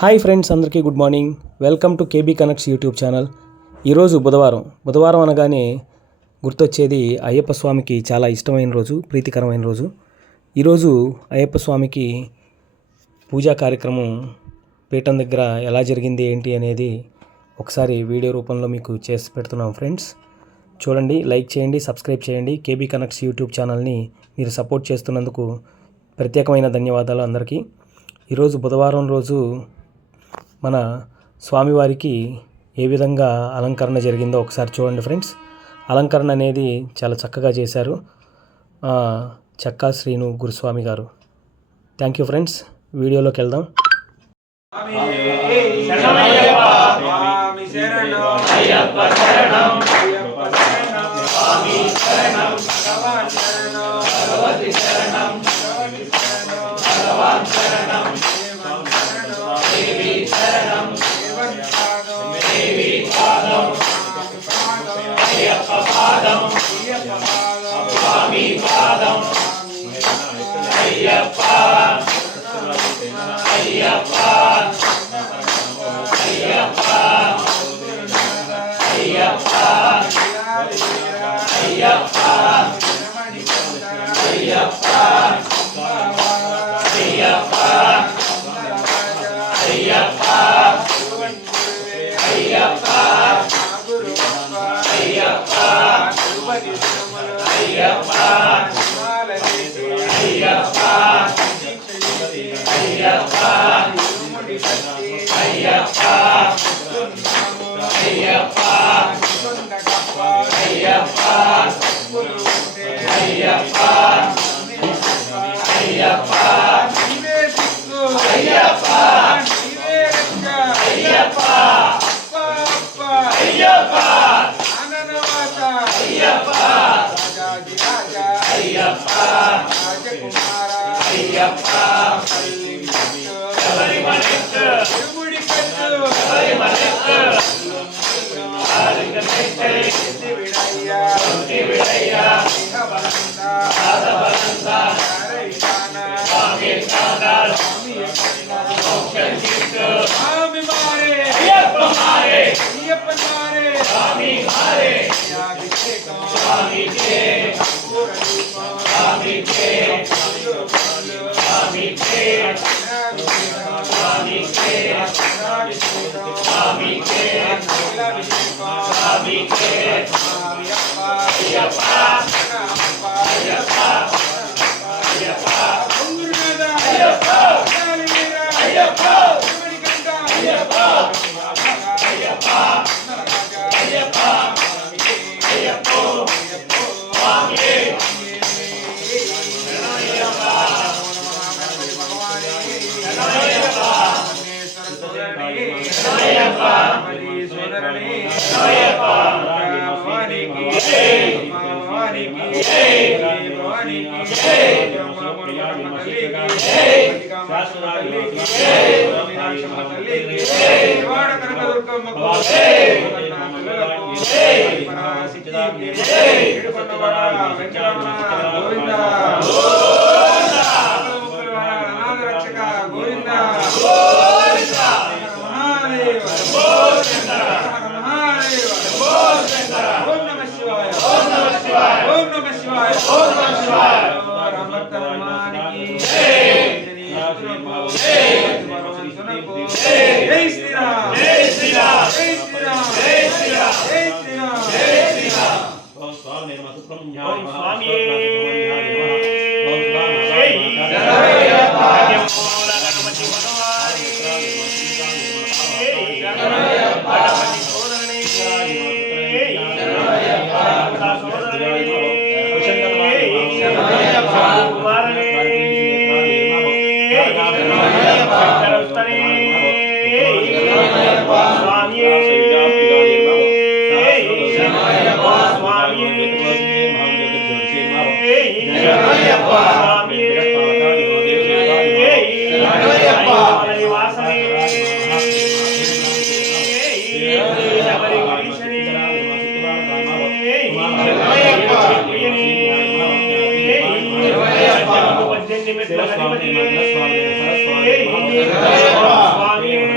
Hi friends, అందరికీ good morning. Welcome to KB connects YouTube channel. ఈరోజు బుధవారం అనగానే గుర్తొచ్చేది అయ్యప్ప స్వామికి చాలా ఇష్టమైన రోజు, ప్రీతికరమైన రోజు. ఈరోజు అయ్యప్ప స్వామికి పూజా కార్యక్రమం పీఠం దగ్గర ఎలా జరిగింది ఏంటి అనేది ఒకసారి వీడియో రూపంలో మీకు చేసి పెడుతున్నాం ఫ్రెండ్స్. చూడండి, లైక్ చేయండి, సబ్స్క్రైబ్ చేయండి. కేబీ కనెక్ట్స్ యూట్యూబ్ ఛానల్ని మీరు సపోర్ట్ చేస్తున్నందుకు ప్రత్యేకమైన ధన్యవాదాలు అందరికీ. ఈరోజు బుధవారం రోజు మన స్వామివారికి ఏ విధంగా అలంకరణ జరిగిందో ఒకసారి చూడండి ఫ్రెండ్స్. అలంకరణ అనేది చాలా చక్కగా చేశారు చక్కా శ్రీను గురుస్వామి గారు. Thank you friends. వీడియోలోకి వెళ్దాం. Swami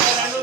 శరణు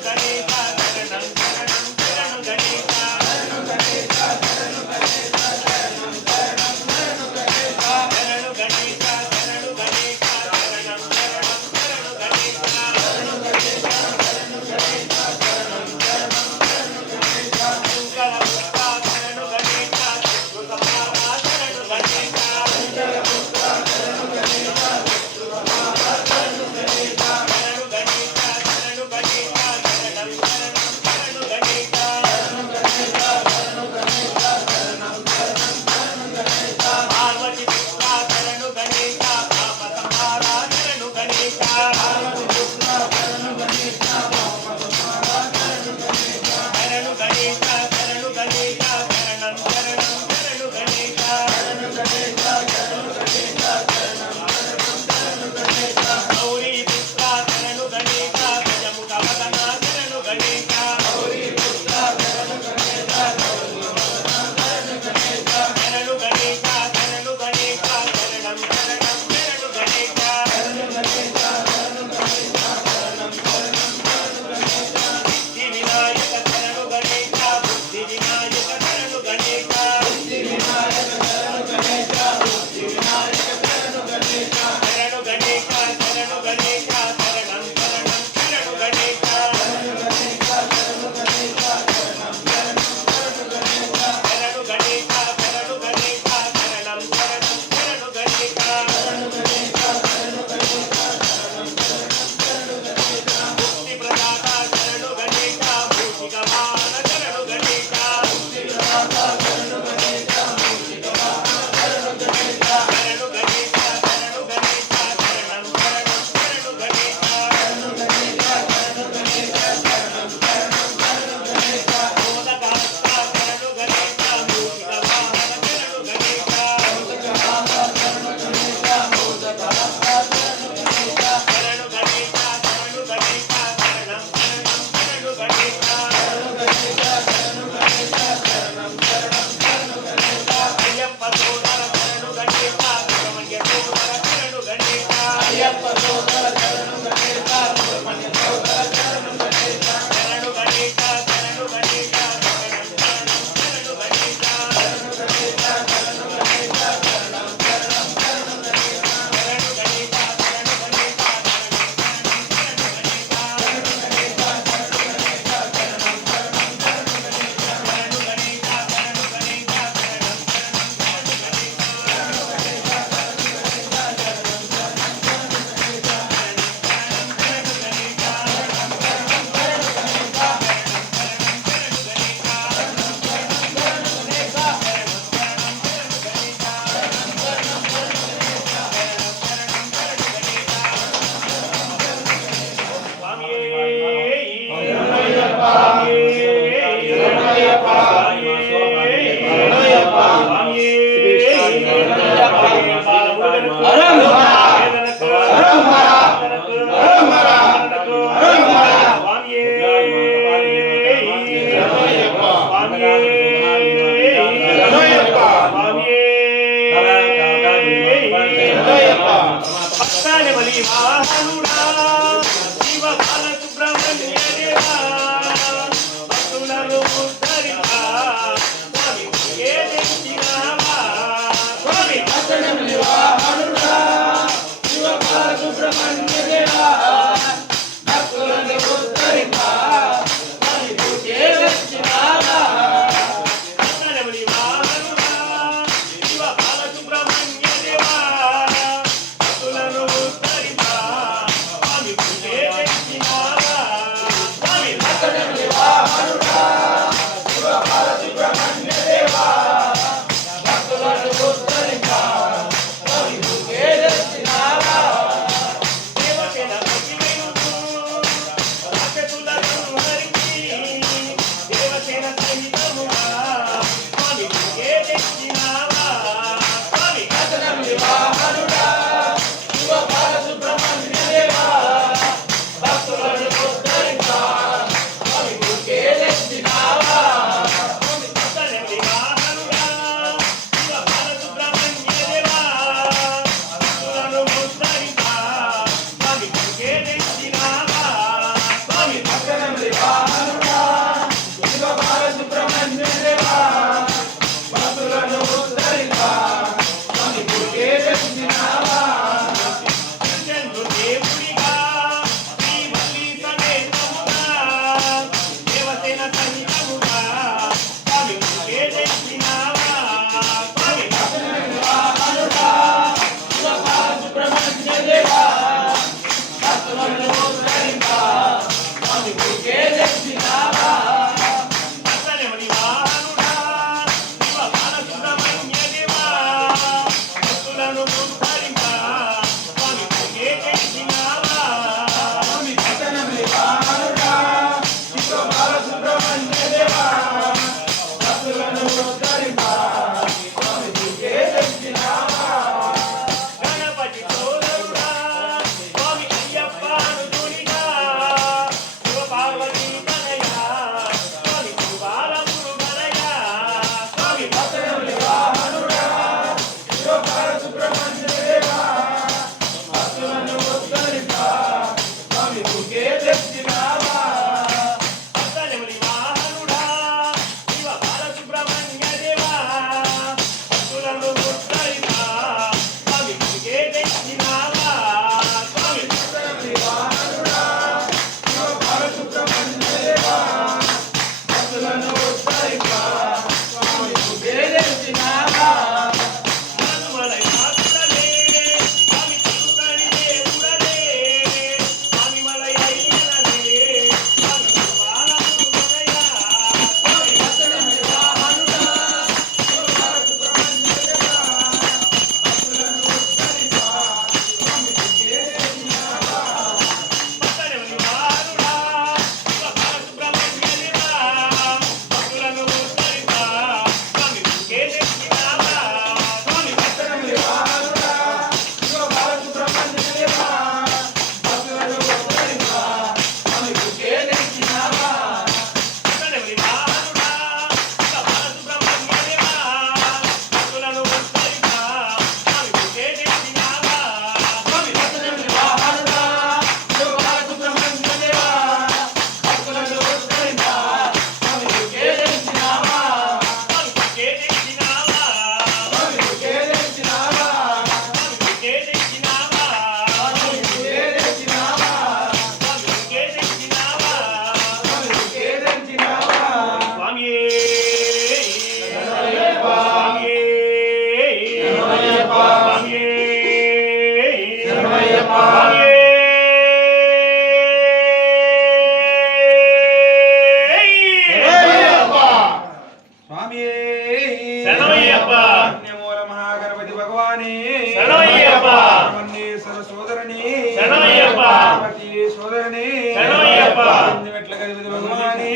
స్వామి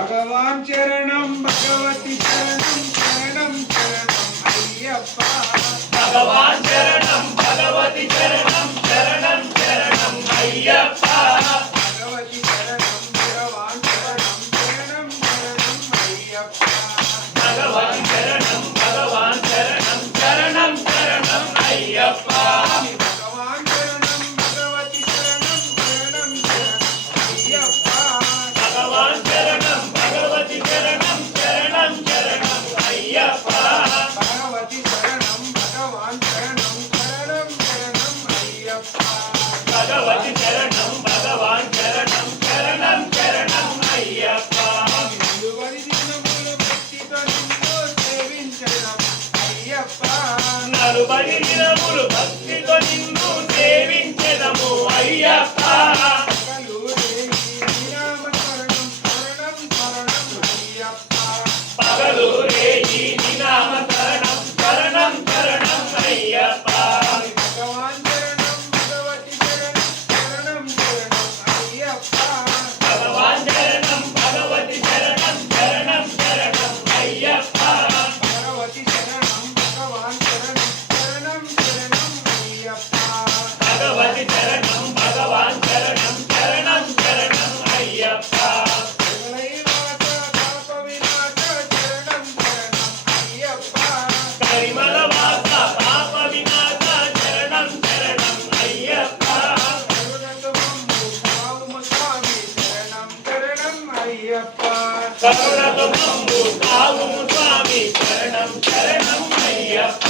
భగవాన్ చరణం భగవతి చరణం శరణం శరణం అయ్యప్ప భగవాన్ చరణం భగవతి చరణం శరణం శరణం అయ్యప్ప భగవతి చరణం భగవాన్ చరణం శరణం శరణం అయ్యప్ప భగవాన్ చరణం భగవాన్ చరణం శరణం శరణం అయ్యప్ప భగవాన్ చరణం భగవతి చరణం శరణం శరణం అయ్యప్ప భగవాన్ చరణం భగవతి చరణం శరణం శరణం అయ్యప్ప భగవతి శరణం భగవాన్ చరణం శరణం శరణం అయ్యప్ప భగవతి చరణం భగవాన్ చరణం శరణం శరణం అయ్యప్ప నిలువరి దినములు భక్తితో నిన్ను సేవించడం అయ్యప్ప నలుబడి దినములు భక్తితో నిన్ను సేవించెదము అయ్యప్ప పగలు రేయి శ్రీరామచరణం శరణం శరణం అయ్యప్ప పగలు రేయి నినామ శరణం శరణం శరణం అయ్యప్ప భగవాన్ చరణం భగవతి చరణం శరణం శరణం అయ్యప్ప భగవాన్ చరణం భగవతి చరణం శరణం శరణం అయ్యప్ప భగవతి శరణం భగవాన్ చరణం శరణం శరణం అయ్యప్ప భగవతి చరణం భగవాన్ చరణం శరణం శరణం అయ్యప్ప శరణం పరిమళ వాస పాప వినాశ శరణం శరణం అయ్యప్ప కరుణకు పంబు కావుము స్వామి శరణం శరణం అయ్యప్ప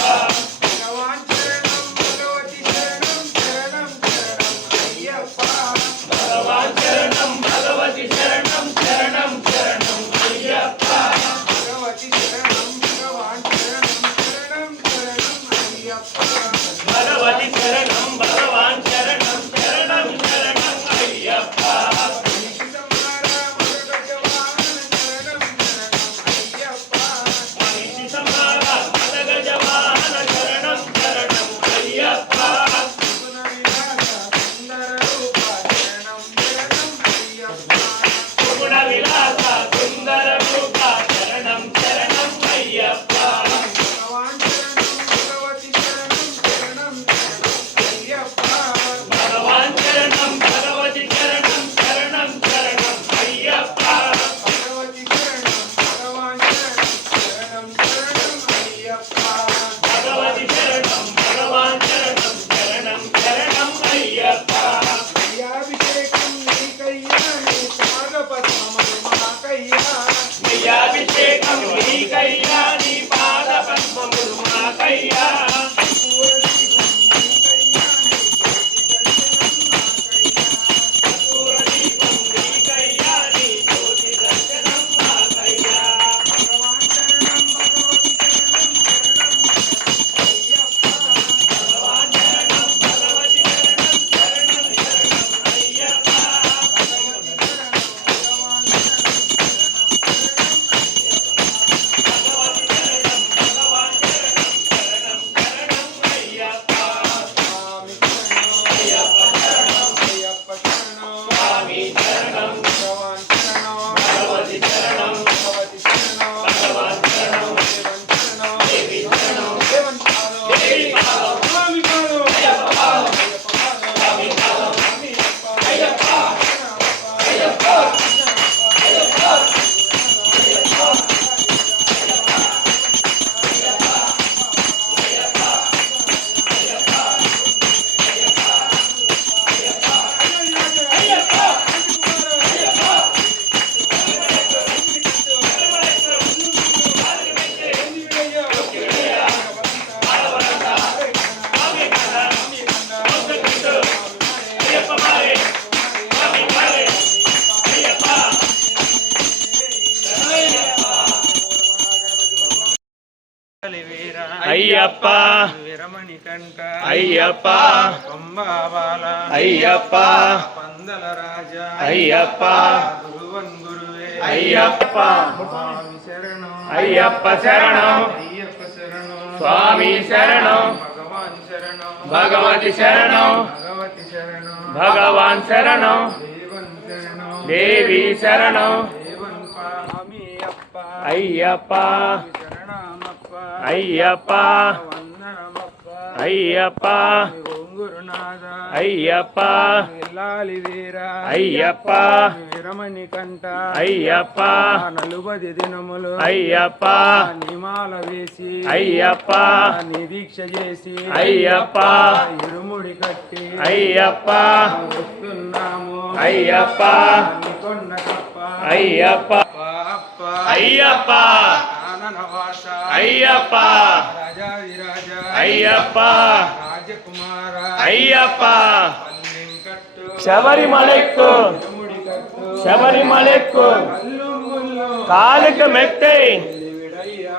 భగవాన్ చరణం భగవతి చరణం శరణం శరణం అయ్యప్ప భగవతి చరణం భగవాన్ చరణం శరణం శరణం అయ్యప్ప మనిషి సమాన మదగజ వాహన శరణం శరణం అయ్యప్ప గుణ విలాస సుందర రూప శరణం శరణం అయ్యప్ప భగవాన్ చరణం భగవతి చరణం శరణం శరణం అయ్యప్ప భగవతి చరణం భగవాన్ చరణం శరణం శరణం అయ్యప్ప అభిషేకం నీకయ్యా నీ పాదపద్మములు మాకయ్యా నియాభిషేకం నీకయ్యా నీ పాద పద్మములు మాకయ్యా పూరదీపం నీకయ్యా నీ జ్యోతి దర్శనం మాకయ్యా భగవాన్ చరణం భగవతి చరణం శరణం శరణం అయ్యప్ప భగవతి చరణం భగవాన్ చరణం శరణం శరణం అయ్యప్ప అయ్యప్ప శరణం స్వామి చరణం భగవతి చరణం భగవాన్ చరణం దేవి చరణం దేవి పాదం అయ్యప్ప పాదం స్వామి పాదం అయ్యప్ప అయ్యప్ప అయ్యప్ప అయ్యప్ప వీరమణి కంట అయ్యప్ప పంబాబాల అయ్యప్ప పందల రాజా అయ్యప్ప గురువన్ గురువే అయ్యప్ప స్వామి శరణం అయ్యప్ప శరణం అయ్యప్ప శరణం స్వామి శరణం భగవాన్ భగవాన్ శరణం భగవతి శరణం భగవతి శరణం భగవాన్ శరణం దేవన్ శరణం దేవి శరణం దేవన్ స్వామి అప్ప అయ్యప్ప శరణమప్ప అయ్యప్ప వందనమప్ప అయ్యప్ప ఓం గురునాథ అయ్యప్ప ఇల్లాలి వీర అయ్యప్ప వీరమణి కంట అయ్యప్ప నలుబది దినములు అయ్యప్ప నిమాల వేసి అయ్యప్ప నీ దీక్ష చేసి అయ్యప్ప ఇరుముడి కట్టి అయ్యప్ప వస్తున్నాము అయ్యప్ప నీ కొండ తప్ప అయ్యప్ప అప్ప అయ్యప్ప ఆననవాస అయ్యప్ప రాజాదిరాజ అయ్యప్ప రాజకుమార అయ్యప్ప పల్లెంకట్టు శబరిమలెక్కు ఇరుముడి కట్టు శబరిమలెక్కు కల్లు ముల్లు కాలుకు మెత్తే విడయ్యా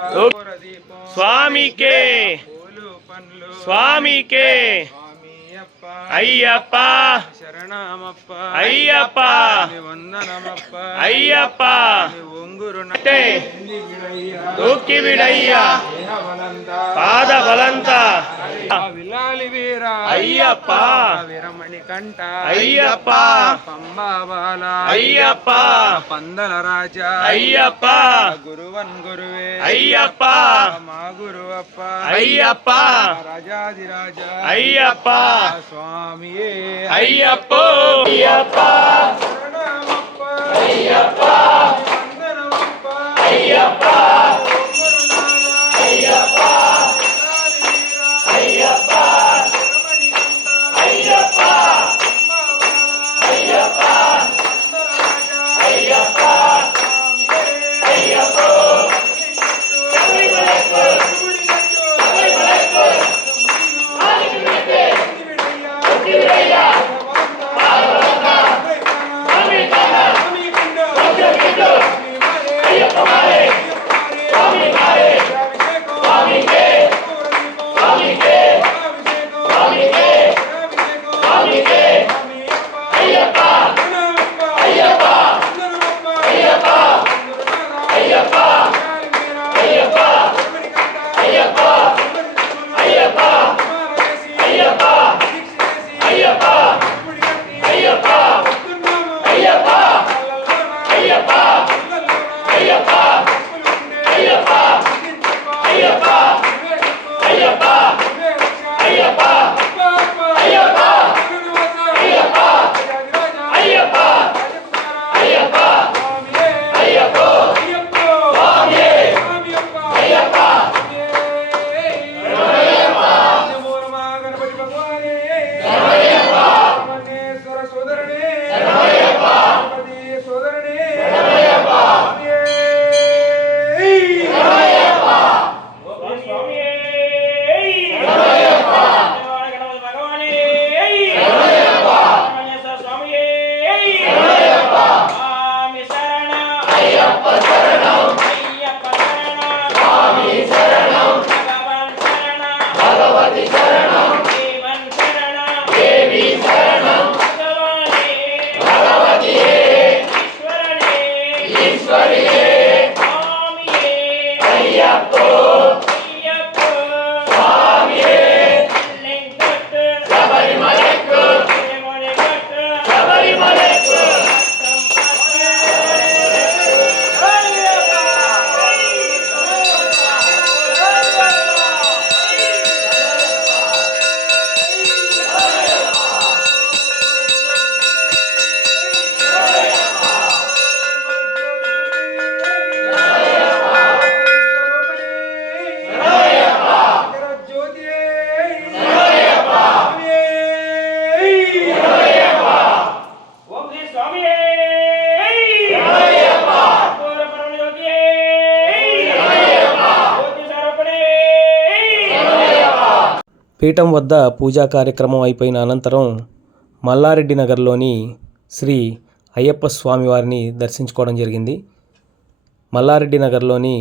దీపం స్వామికే పూలు పండ్లు స్వామికే స్వామియప్ప అయ్యప్ప శరణమప్ప అయ్యప్ప వందనమప్ప అయ్యప్ప ఒంగురు అంటే దూకి విడయ్యా పాద బలంత విలాలి వీర అయ్యప్ప వీరమణి కంట అయ్యప్ప పంబాబాల అయ్యప్ప పందల రాజా అయ్యప్ప గురువన్ గురువే అయ్యప్ప మా గురువప్ప అయ్యప్ప రాజాదిరాజ అయ్యప్ప స్వామియే అయ్యప్ప అయ్యప్ప శరణమప్ప అయ్యప్ప వందనమప్ప అయ్యప్ప ఒంగురునాథ అయ్యప్ప అయ్యప్ప అయ్యప్ప అయ్యప్ప అయ్యప్ప అయ్యప్ప పీఠం వద్ద పూజా కార్యక్రమం అయిపోయిన అనంతరం మల్లారెడ్డి నగర్లోని శ్రీ అయ్యప్ప స్వామి వారిని దర్శించుకోవడం జరిగింది. మల్లారెడ్డి నగర్లోని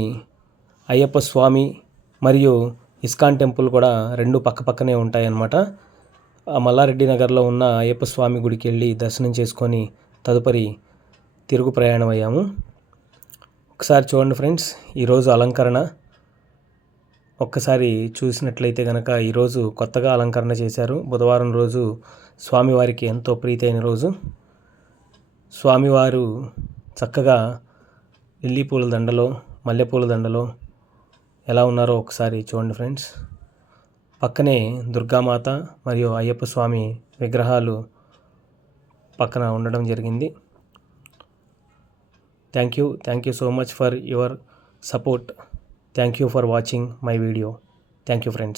అయ్యప్ప స్వామి మరియు ఇస్కాన్ టెంపుల్ కూడా రెండు పక్కపక్కనే ఉంటాయన్నమాట. ఆ మల్లారెడ్డి నగర్లో ఉన్న అయ్యప్ప స్వామి గుడికి వెళ్ళి దర్శనం చేసుకొని తదుపరి తిరుగు ప్రయాణం అయ్యాము. ఒకసారి చూడండి ఫ్రెండ్స్, ఈరోజు అలంకరణ ఒక్కసారి చూసినట్లయితే కనుక ఈరోజు కొత్తగా అలంకరణ చేశారు. బుధవారం రోజు స్వామివారికి ఎంతో ప్రీతి అయిన రోజు. స్వామివారు చక్కగా లిల్లీ పూల దండలో, మల్లెపూల దండలో ఎలా ఉన్నారో ఒకసారి చూడండి ఫ్రెండ్స్. పక్కనే దుర్గామాత మరియు అయ్యప్ప స్వామి విగ్రహాలు పక్కన ఉండడం జరిగింది. Thank you so much for your support. Thank you for watching my video. Thank you friends.